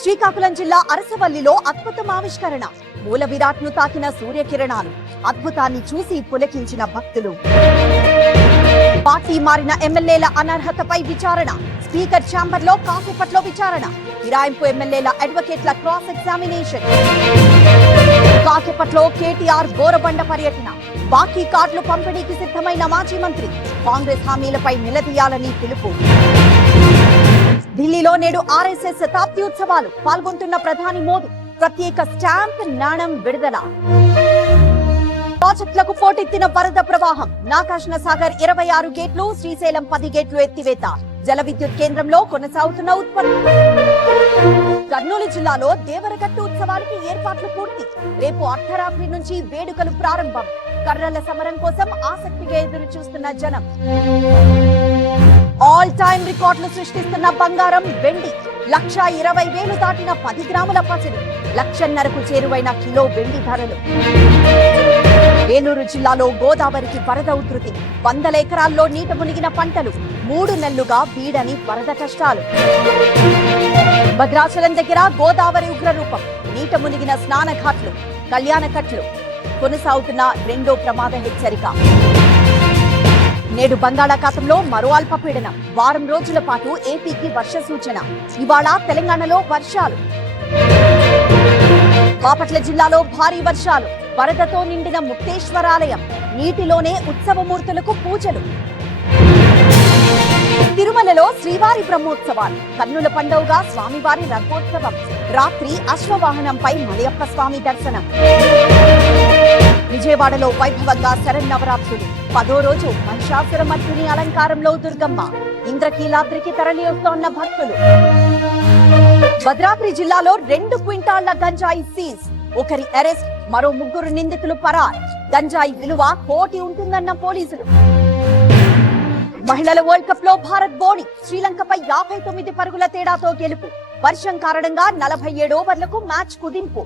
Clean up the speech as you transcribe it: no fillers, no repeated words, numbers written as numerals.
శ్రీకాకుళం జిల్లా అరసవల్లిలో అద్భుతం ఆవిష్కరణ. మూల విరాట్ ను తాకిన సూర్యకిరణాలు. అద్భుతాన్ని చూసి పులకించిన భక్తులు. పార్టీ మారిన ఎమ్మెల్యేల అనర్హతపై విచారణ. స్పీకర్ ఛాంబర్ లో కాసేపట్లో విచారణ. ఫిరాయింపు ఎమ్మెల్యేల అడ్వకేట్ల క్రాస్ ఎగ్జామినేషన్. కాసేపట్లో కేటీఆర్ బోరబండ పర్యటన. బాకీ కార్డులు పంపిణీకి సిద్ధమైన మాజీ మంత్రి. కాంగ్రెస్ హామీలపై నిలదీయాలని పిలుపు. ఢిల్లీలో నేడు ఆర్ఎస్ఎస్ శతాబ్ది ఉత్సవాలు. పాల్గొంటున్న ప్రధాని మోదీ. ప్రత్యేక స్టాంప్ నాణం విడుదల. ప్రాజెక్టులకు పోటెత్తిన వరద ప్రవాహం. నాగార్జున సాగర్ 26 గేట్లు, శ్రీశైలం 10 గేట్లు ఎత్తివేత. జల విద్యుత్ కేంద్రంలో కొనసాగుతున్న ఉత్పత్తి. కర్నూలు జిల్లాలో దేవరగట్టు ఉత్సవాలకి ఏర్పాట్లు పూర్తి. రేపు అర్ధరాత్రి నుంచి వేడుకలు ప్రారంభం. కర్రల సమరం కోసం ఆసక్తిగా ఎదురు చూస్తున్న జనం. ఆల్ టైమ్ రికార్డులు సృష్టిస్తున్న బంగారం, వెండి. 1,20,000 దాటిన 10 గ్రాముల పసిడి. 1,50,000కు చేరువైన కిలో వెండి ధరలు. ఏలూరు జిల్లాలో గోదావరికి వరద ఉధృతి. 100 ఎకరాల్లో నీట మునిగిన పంటలు. 3 నెలలుగా వీడని వరద కష్టాలు. భద్రాచలం దగ్గర గోదావరి ఉగ్రరూపం. నీట మునిగిన స్నానఘాట్లు, కళ్యాణకట్లు. కొనసాగుతున్న రెండో ప్రమాద హెచ్చరిక. నేడు బంగాళాఖాతంలో మరో అల్పపీడనం. వారం రోజుల పాటు ఏపీకి వర్ష సూచన. ఇవాళ తెలంగాణలో వర్షాలు. బాపట్ల జిల్లాలో భారీ వర్షాలు. వరదతో నిండిన ముక్తేశ్వరాలయం. నీటిలోనే ఉత్సవమూర్తులకు పూజలు. తిరుమలలో శ్రీవారి బ్రహ్మోత్సవాలు. కన్నుల పండుగగా స్వామివారి రథోత్సవం. రాత్రి అశ్వవాహనంపై మలయప్ప స్వామి దర్శనం. విజయవాడలో వైభవంగా శరన్నవరాత్రులు. 10వ రోజు మహిషాసురమర్దిని అలంకారంలో దుర్గమ్మ. ఇంద్రకీలాద్రికి తరలి వస్తోన్న భక్తులు. భద్రాద్రి జిల్లాలో 2 క్వింటాళ్ల గంజాయి సీజ్. ఒకరి అరెస్ట్, మరో 3 నిందితులు పరార్. గంజాయి విలువ 1 కోటి ఉంటుందన్న పోలీసులు. మహిళల వరల్డ్ కప్ లో భారత్ బోణి. శ్రీలంకపై 59 పరుగుల తేడాతో గెలుపు. వర్షం కారణంగా 47 ఓవర్లకు మ్యాచ్ కుదింపు.